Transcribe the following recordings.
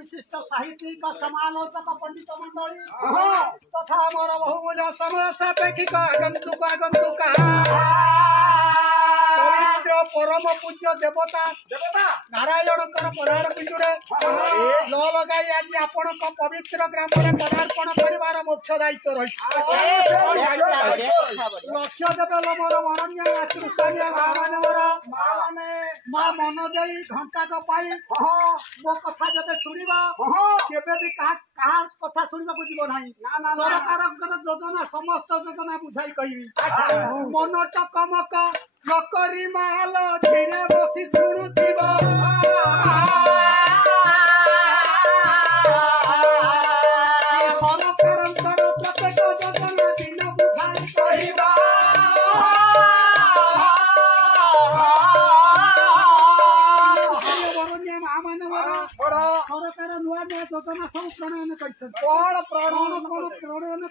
विशिष्ट साहित्यिक समालोचक पंडित मंडली तथा मोर बहुमूल्य समय सापेक्षिक आगंतुक पवित्र परम पूज्य देवता नारायण पधार पिंडुरे ल लगाई आज आपण पवित्र ग्राम पदार्पण कर मुख्य दायित्व रही लक्ष्य देवे मोर वरण्य मातृस्थानीय माँ मान मोर माँ मन दे घंटा मो कथा जब शुणा केबे भी कथा शुणा जीव ना सरकार योजना समस्त योजना बुझाई कहि मन टकमक नकरी माल धीरे बसी शुणुथिब सरकार प्रत्येक योजना दिन बुझाई कहवा सरकार नुआ नुआ योजना सब प्रणयन कर सरकार नुआ योजना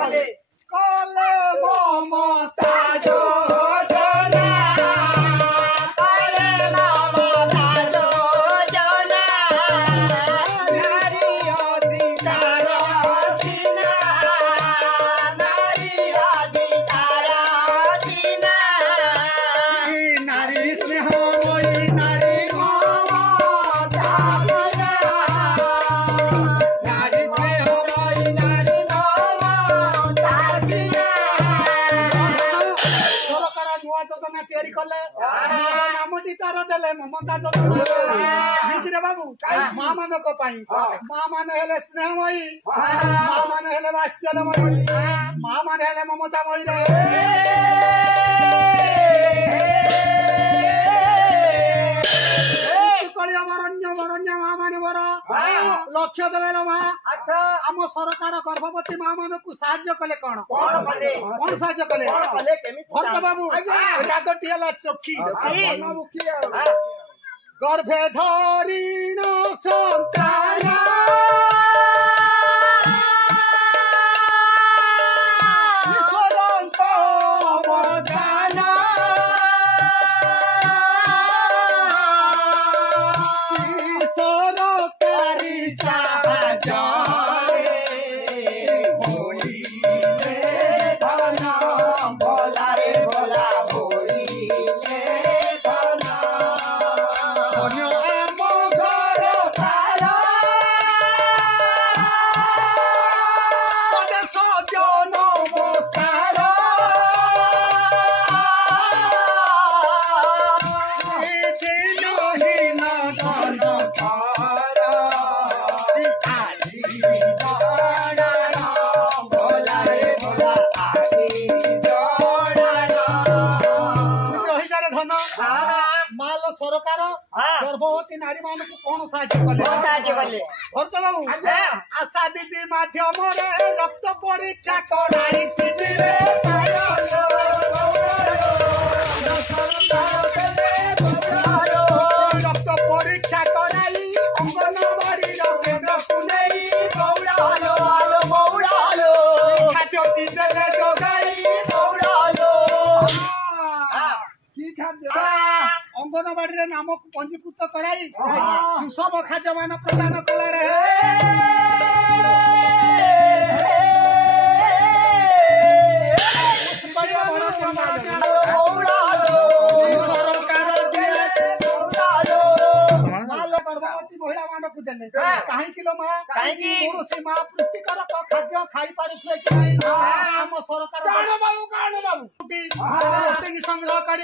कले कले ममता योजना ममता योजना बाबू माँ मान माँ मान स्नेहमयी माँ मान वात्सल्यमयी माँ मान ममतामयी वरण्य माँ मान बर लक्ष्य देवे माँ आम सरकार गर्भवती माँ मान को साहाय्य कले कौन साहाय्य कले भरत बाबू रागटी है चोखी गर्भे धरीण संतान ईश्वरंक अवदान सरकारी साहाय्य सरकार गर्भवती नारी मान को कौन साहाय्य कले भरत बाबू आशा दीदी माध्यम रक्त परीक्षा कराई शिविर रक्त परीक्षा कराई अंगनवाड़ी केन्द्र को नहीं खाद्य दिगले जोगाई की खाद्य अंगनवाड़ी नाम पंजीकृत कराई सुषम खाद्य मान प्रदान कला गर्भवती महिला मान को देले कहीं माँ कौन माँ पुष्टिकर खाद्य खाई पारे आम सरकार संग्रह कर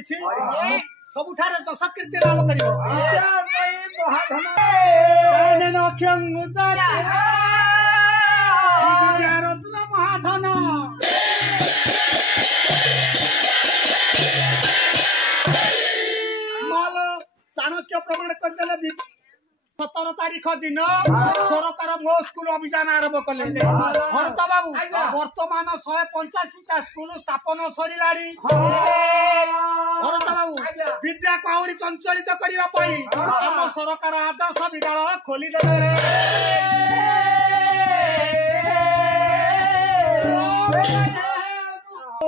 କରିଛି ସବୁଠାରେ ଯଶ କୀର୍ତ୍ତି ଲାଭ କରିବ ମହାଧନ ଚାଣକ୍ୟ ପ୍ରମାଣ କରିଦେଲେ 17 ତାରିଖ ଦିନ ସରକାର ମୋ ସ୍କୁଲ ଅଭିଯାନ ଆରମ୍ଭ କଲେ ଭରତ ବାବୁ ବର୍ତ୍ତମାନ 185ଟା ସ୍କୁଲ ସ୍ଥାପନ ସରିଲାଣି ଭରତ ବାବୁ ବିଦ୍ୟାକୁ ଆହୁରି ଚଞ୍ଚଳିତ କରିବା ପାଇଁ ଆମ ସରକାର ଆଦର୍ଶ ବିଦ୍ୟାଳୟ ଖୋଲିଦେଲେ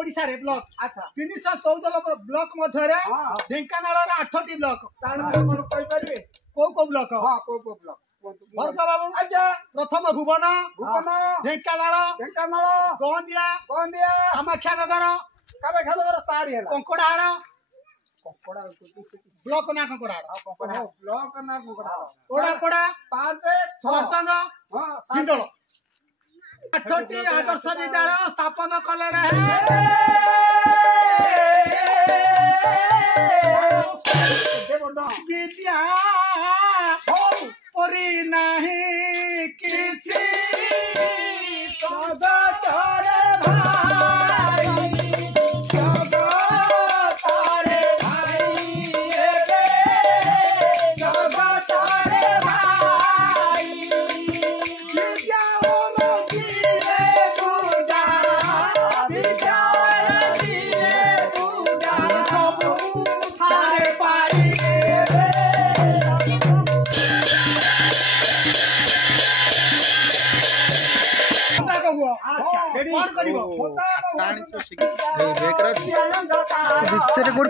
ओडिशारे ब्लॉक 314 ब्लॉक मध्य ढेंकानाल 8टी ब्लॉक को ब्लॉक भरत बाबू प्रथम भुवन ढेंकानाल गंदिया कामाख्यानगर कंकड़ाहाड़ ब्लॉक ना कंकड़ाहाड़ 8टी आदर्श विद्यालय स्थापन कले विद्या परी नहीं किछि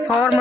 फॉर्म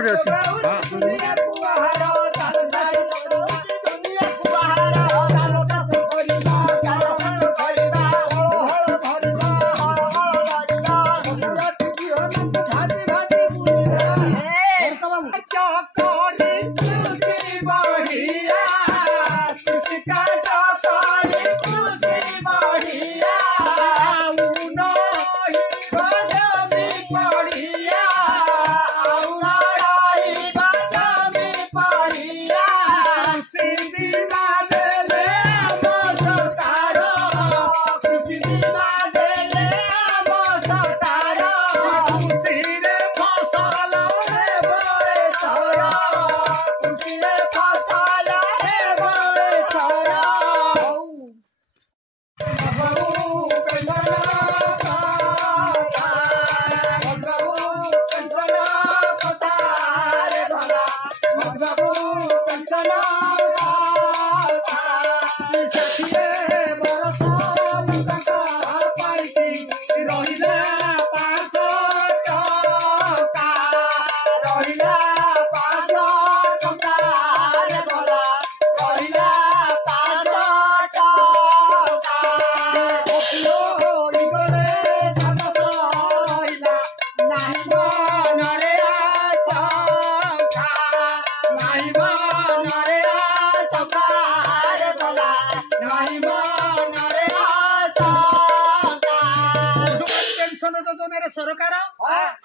सरकार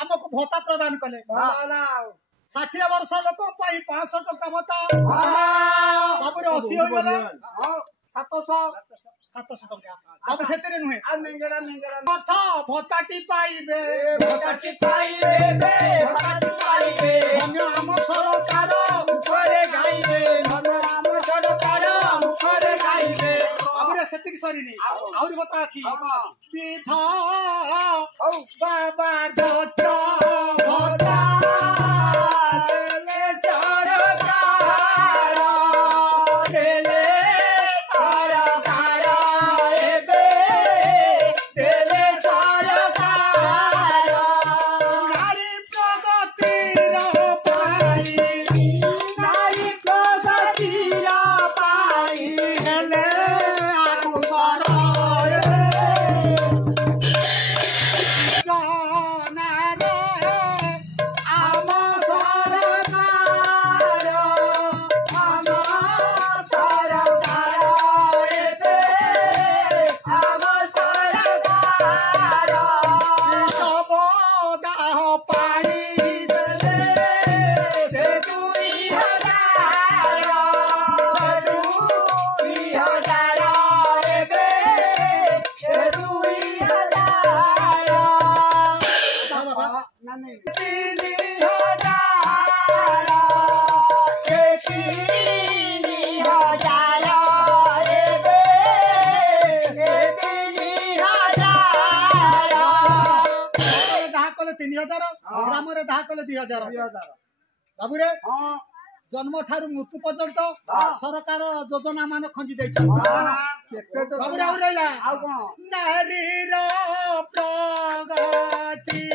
आमको भत्ता प्रदान कले 60 वर्ष लोक 500 टका भत्ता बाबू 80 हो गला 700 टका बाबू सेतरे नुहे अर्थ भत्ताटी पाइबे अन्य आम सरकार मुखरे गाइबे बाबू सेतिक सरीनी आउरी भत्ता अछि विधा बाबा भत्ता हिसाब से दाह कले 2000 बाबू रे जन्म ठारू मृत्यु पर्यंत सरकार योजना मान खंजी बाबू रे रहा नारीर प्रगति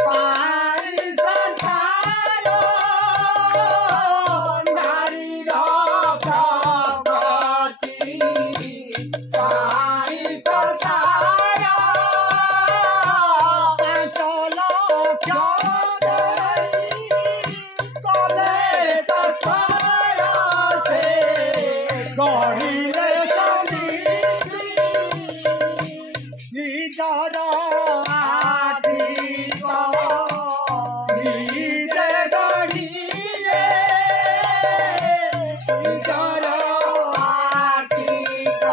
पाई सरकार नारीर प्रगति पाई सरकार 5 लक्ष गढ़िले निजर आदिक निजे गढ़िले निजर आदिक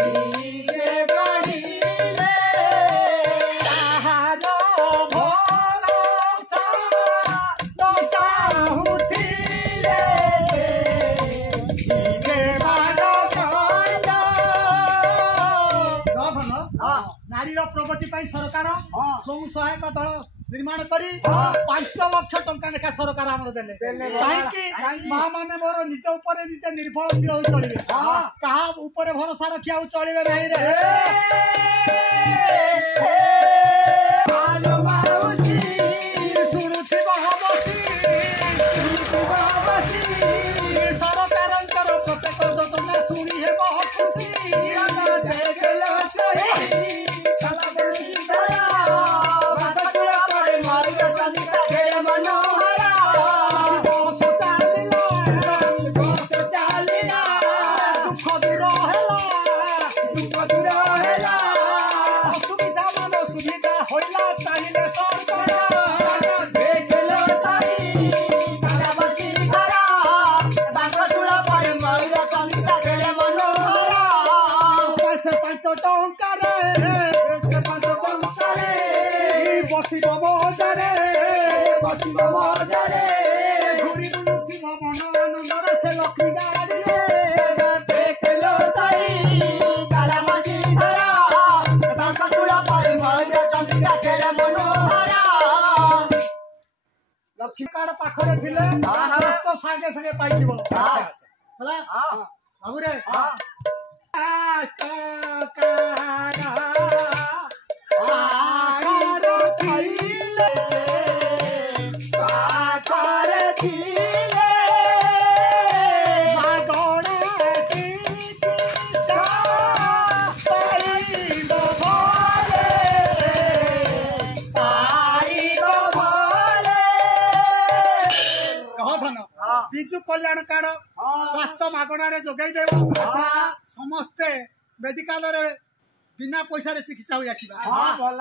निजे गढ़िले ताहार भरोसा न चाहुथिले नारीर प्रगति सरकार स्वयं सहायक दल निर्माण करी 5 लक्ष टंका लेखा सरकार आमर देले कहीं माँ मैंने मोर निज ऊपर निजे निर्भरशील हो चलिए क्या ऊपर भरोसा रखिया चलिए नहीं रे शुणुथिब सरकार प्रत्येक योजना शुणी हे खुशी घुरी बुलुथिब मन आनंदर से लक्ष्मी गाड़ी देखलो साई कालामती धरा बांकतुला पाई मयूर चंद्रिका केड़े मनोहरा लक्ष्मी कार्ड पाखरे थिले तो सागे सागे पाई जीवो होला बाबू रे विजु कल्याण कार्ड स्वास्थ्य मागणार जोगाई देव समस्ते मेडिकल बिना पैसा चिकित्सा हुई आसवा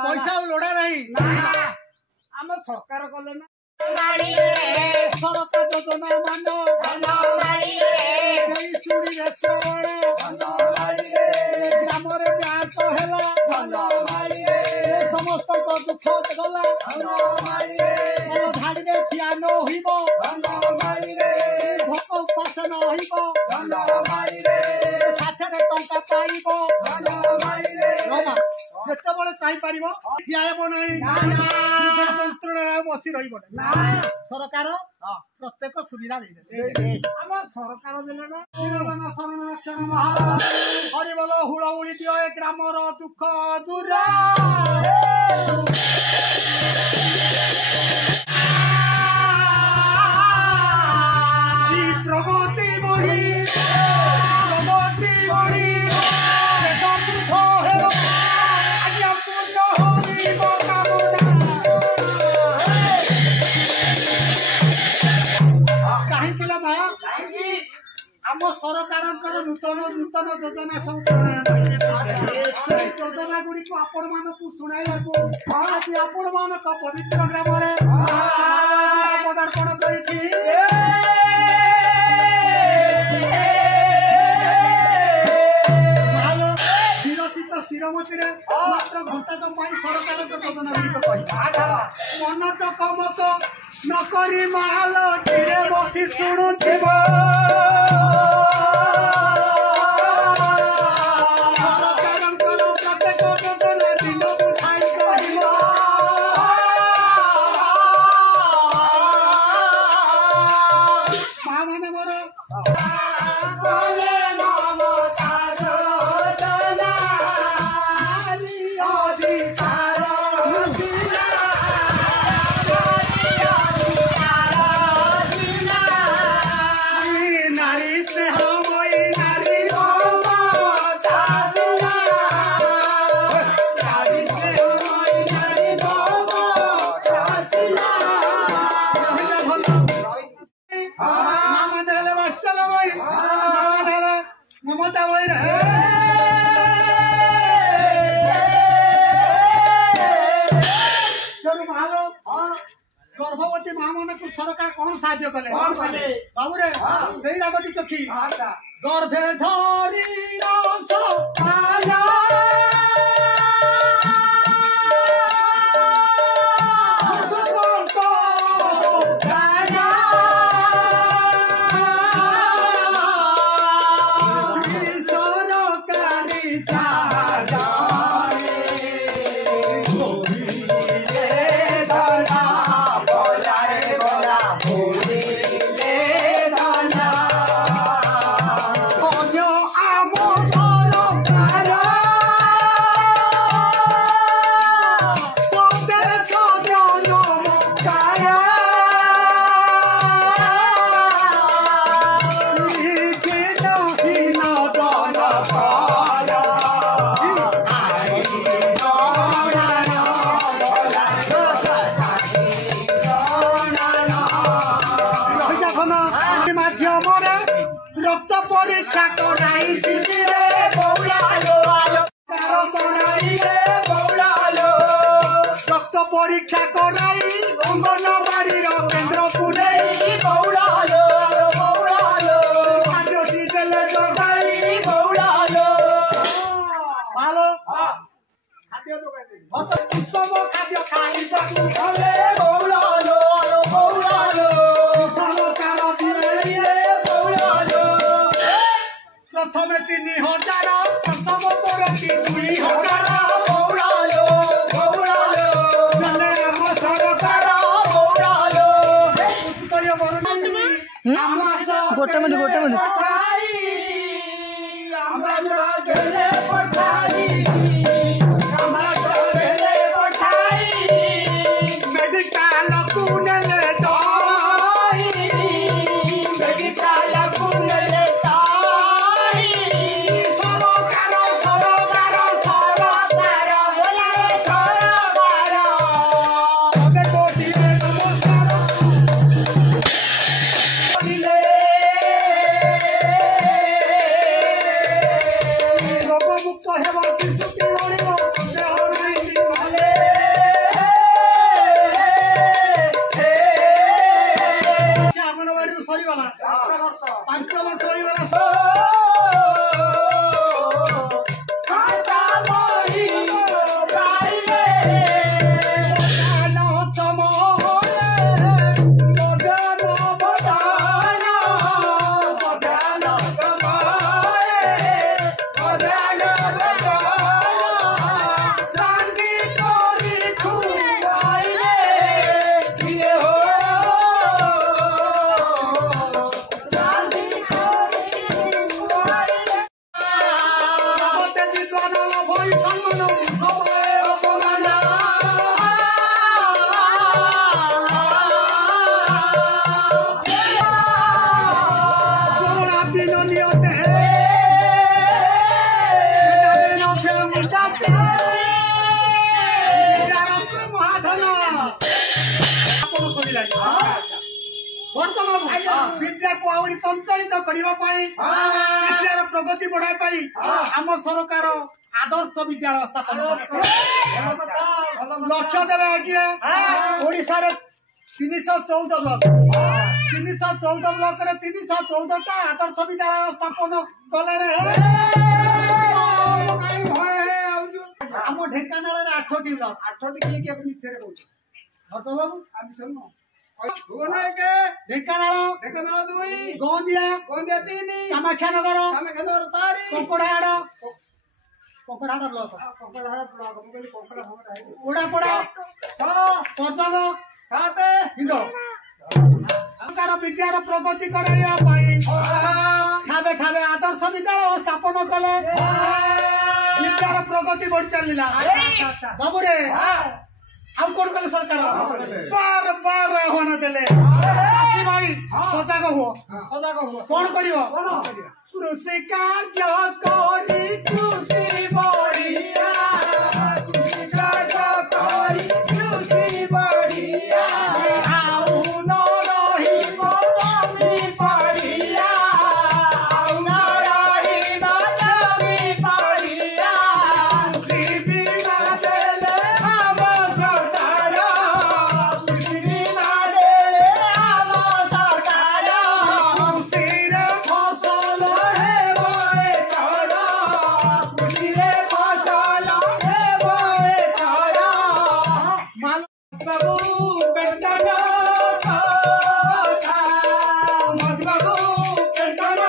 पैसा लोड़ा नहीं आम सरकार कले ना सरकार योजना मान शुणी श्रवण ग्राम ब्यास है समस्त दुख गला धाड़ी ठिया न भोक उपास न साथरे टंका पाइब जिते चाहिए ठिया हेब ना यंत्रणा बसी रही सरकार प्रत्येक सुविधा दे सरकार देले ना शरण हरिबल हुड़हुड़ी दियो ए ग्रामर दुख दूर प्रगति बढ़ी आम सरकार नूतन नूतन योजना सब योजना गुड़ी आपण मान शुणाइला आज आपण मान पवित्र ग्राम पदार्पण कर स्थिरमती मात्र घंटाक सरकार योजना गुड़िक मन तो कम तो नकरी माल धीरे बसी शुणुथिब सरकार प्रत्येक योजना दिन बुझाई ମା ମାନେ ମୋର ममता वही रहे गर्भवती माँ मान को सरकार कौन साहाଯ୍य कले बाबू रे से रागटी चखी गर्भे धरी रक्त परीक्षा कराई रक्त परीक्षा कराई अंगनवाड़ी केन्द्र को खाद्य देले जगाई भालो खाद्य उत्तम खाद्य खाइबा प्रथमे 3000 प्रसव पर 2000 गोटे मिनट मेडिकल विद्या को आहरी संचालित करने विद्यार प्रगति बढ़ाई आम सरकार आदर्श विद्यालय स्थापन लक्ष्य देवे आगे ओडिशा 314 ब्लॉक 314 ब्लॉक 314टा आदर्श विद्यालय स्थापन कले आम ढेंकानाल 8टी ब्लॉक 8टी बाबू ढेंकानाल गोंदिया कामाख्यानगर कंकड़ाहाड़ ब्लॉक ओडापड़ा 7 हिंद सरकार विद्यार प्रगति कराइया ठावे ठावे आदर्श विद्यालय स्थापन कले विद्यार प्रगति बढ़ी चलला बाबू रे आउ कोन कले सरकार बार बार आह्वान देले चाषी भाई सजाग हो कौन करियो कृषि कार्य करी कृषि बढ़िया कृषि कार्य करी कृषि बढ़िया आउ न रही जमी बढ़िया आउ न रही जमी बढ़िया कृषि बिना देले हम सरकार कृषि बिना देले हम सरकार कृषि रे फसल हे बोए कर कृषि रे फसल हे बोए कर बाबू पेंशन बाबू पेंशन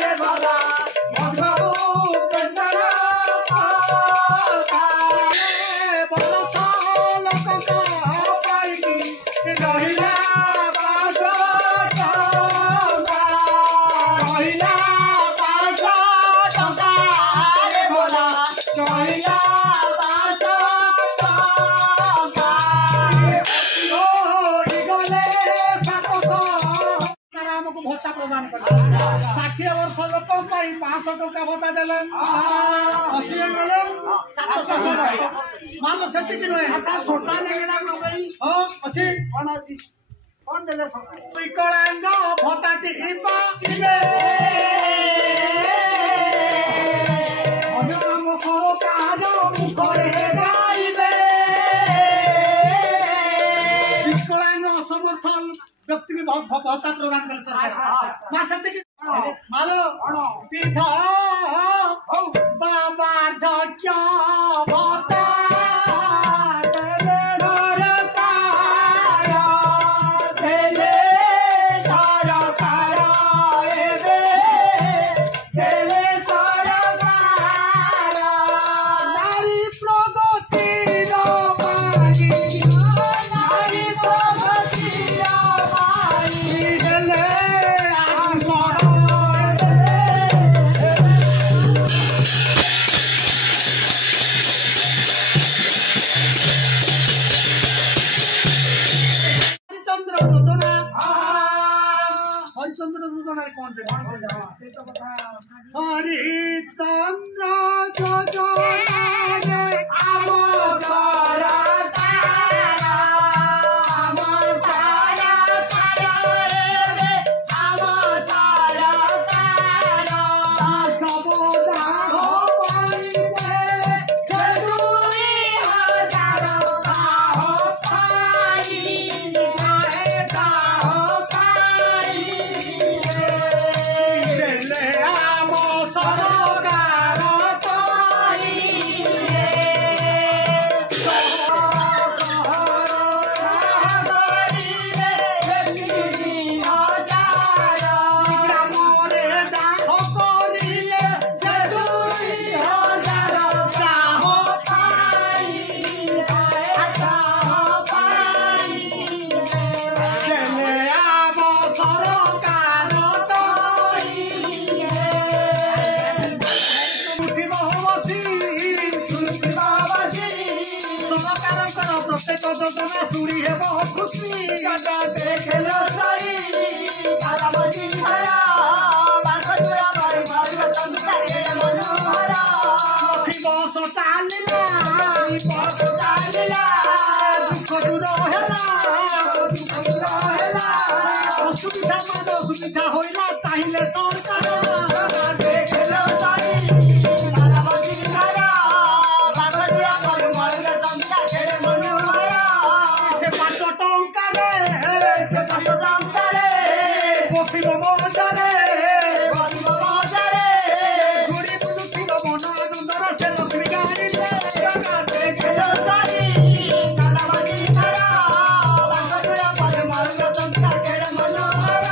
रे बाबा बाबू पेंशन बरस लोक पाइनी रहिला 500 टका रहिला 500 टका रे भोला रहिला 500 टका ओ इगले 700 हमको भत्ता प्रदान कर 60 वर्ष लोक 500 टका भत्ता देले 80 गले 700 मान से छोटा नेगड़ा अच्छी कौन अच्छी कौन देले विकलांग भत्ता पाइले हम सरकार मुखरे गाइबे विकलांग असमर्थन व्यक्ति की भत्ता प्रदान करे सरकार मां से मालो पीठ बाबा क्या भत्ता हरिचंद्र योजना कौन थे हरिचंद्र योजना प्रत्येक योजना शुणी है बहुत खुशी देखलो सही सारा बजी सारा बांधुरा बारी बारी तंत्रे मनोहरा लखी बस चालिला दुख दूर होला असुविधा मान असुविधा होइला चाहिले सरकार देखलो सही सारा बजी सारा बांधुरा बारी बारी तंत्रे मनोहरा से 5 टंका रे बसिब मजारे घुरी बुलुथिब मन आनंदर से लक्ष्मी गाड़ी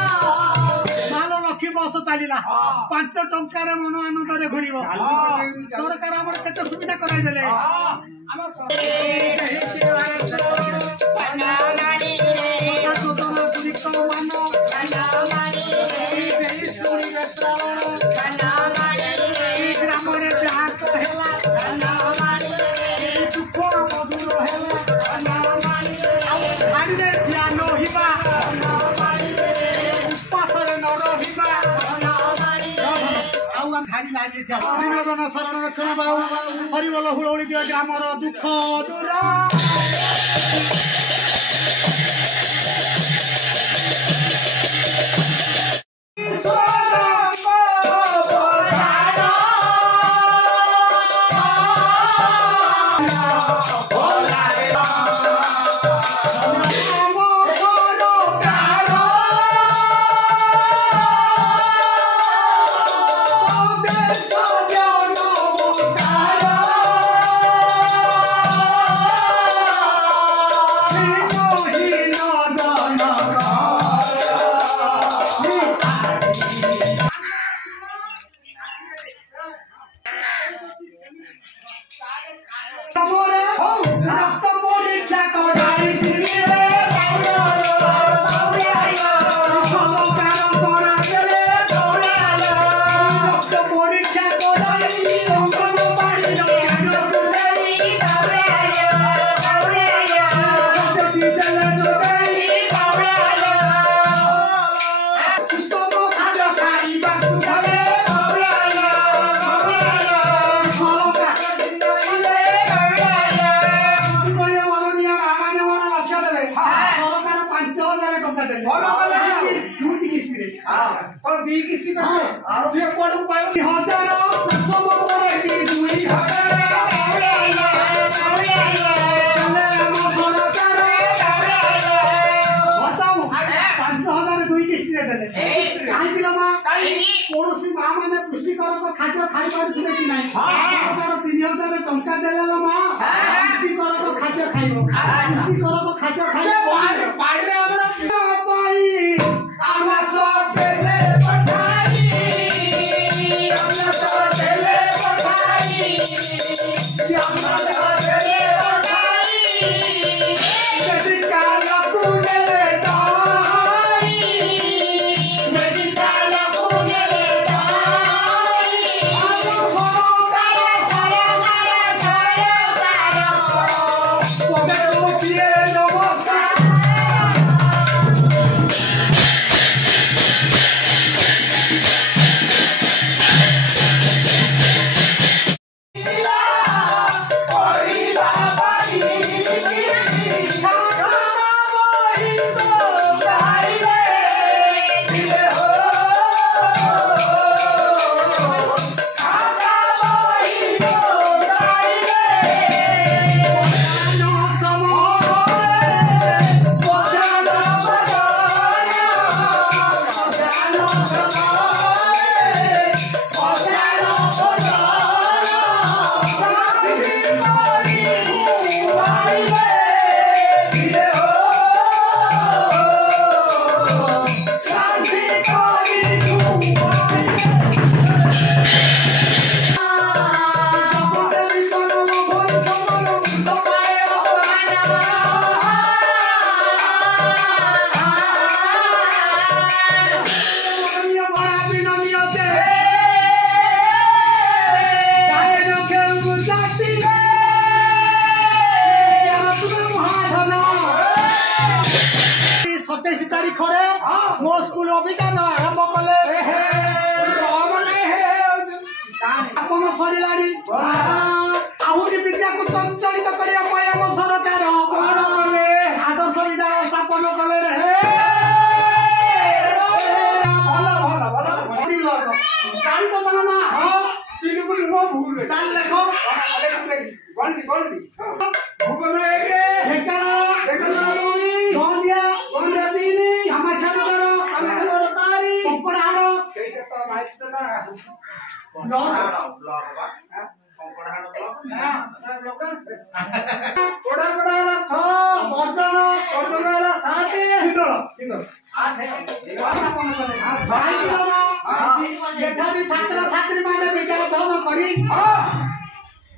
माल लक्ष्मी बस चलला 5 टंकार मन आनंद घुर सरकार आम केते सुविधा कराई गुड़िक मान शुणवे श्रावण ग्राम ब्याहत है दुख मधुर है ध्यान हिबा उपासरे न रहिबा धाड़ी लागे विनोदन शरण रक्षण बाबू हरिबोल हुलौली दियो ग्रामर दुख दूर कौन माँ मैंने पुष्टिकर खाद्य खाई पारे कि ना 3000 टंका देले माँ पुष्टिकर खाद्य खाइब पुष्टिकर खाद्य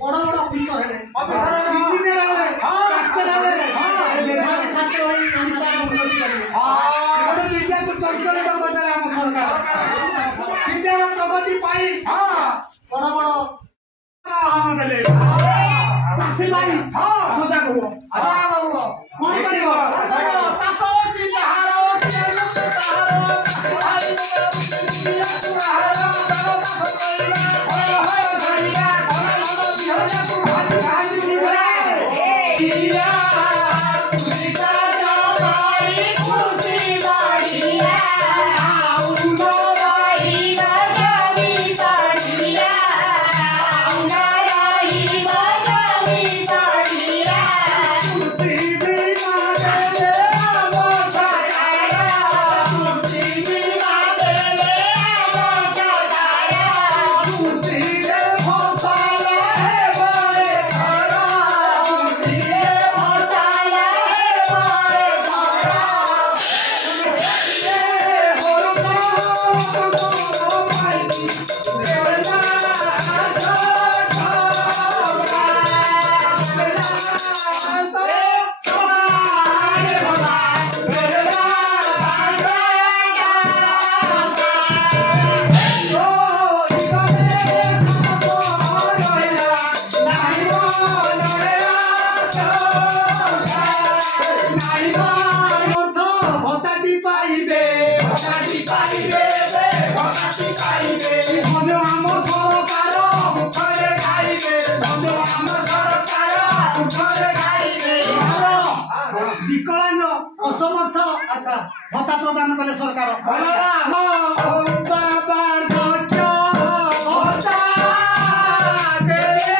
बड़ बड़ ऑफिसर है इंजीनियर है डॉक्टर है मेधावी छात्र है ओडिशा रे उन्नति करिवे बड़ विद्या को चंचल कर बजाले हम सरकार विद्या रो प्रगति पाई बड़ बड़ हम देले सासी भाई मजा कहो कोन करिवो चासो छी जहारो के लोक तारो भाई तुहारो करो चासो कइला हो हो धरिया धरो बिहरा तू हाथ हाथ मिले दिया तुझका जाई खुशी बाड़िया उनो राही ना जानी बाड़िया उना राही ना जानी बाड़िया खुशी बिना देले आमो सताया खुशी बिना देले आमो सताया खुशी रे भसाला है बड़े घरा खुशी रे भसाला है बड़े घरा ये होरता को भाई बेला विकलांग असमर्थ भत्ता प्रदान कले सरकार बाबार भत्ता देले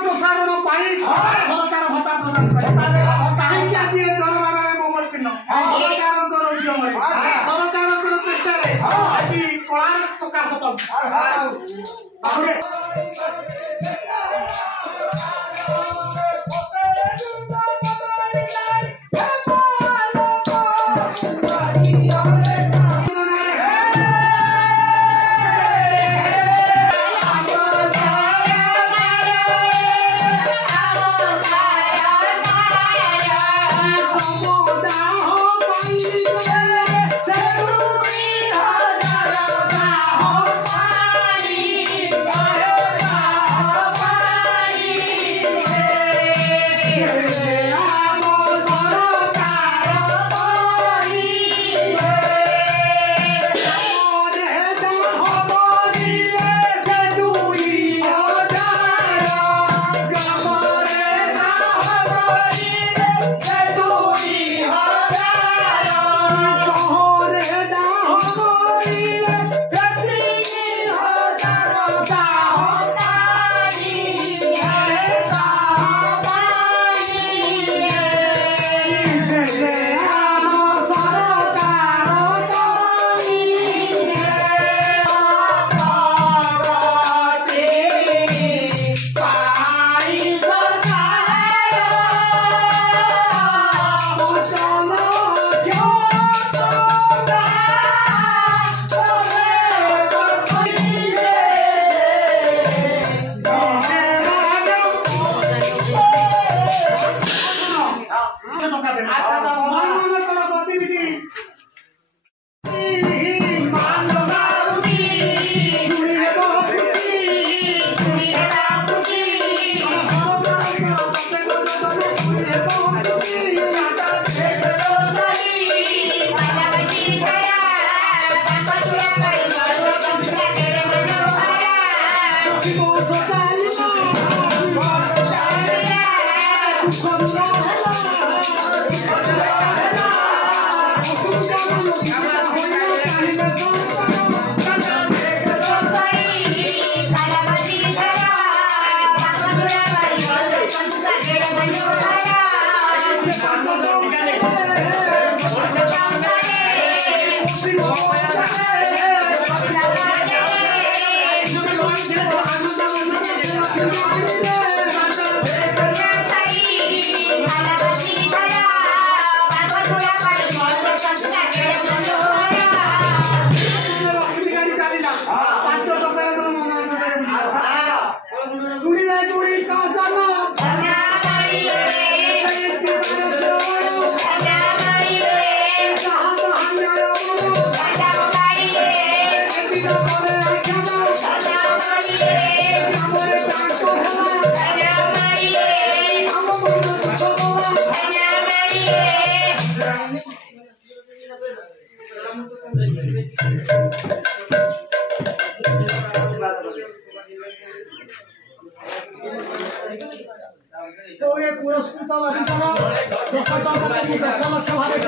प्रसारण सरकार भत्ता प्रदान करे कहीं आज दरबार मोबाइल किन सरकार चेष्टा आज कला प्रकाश तो ये पुरस्कृत अधिकार 10 टका 10 लक्ष भावे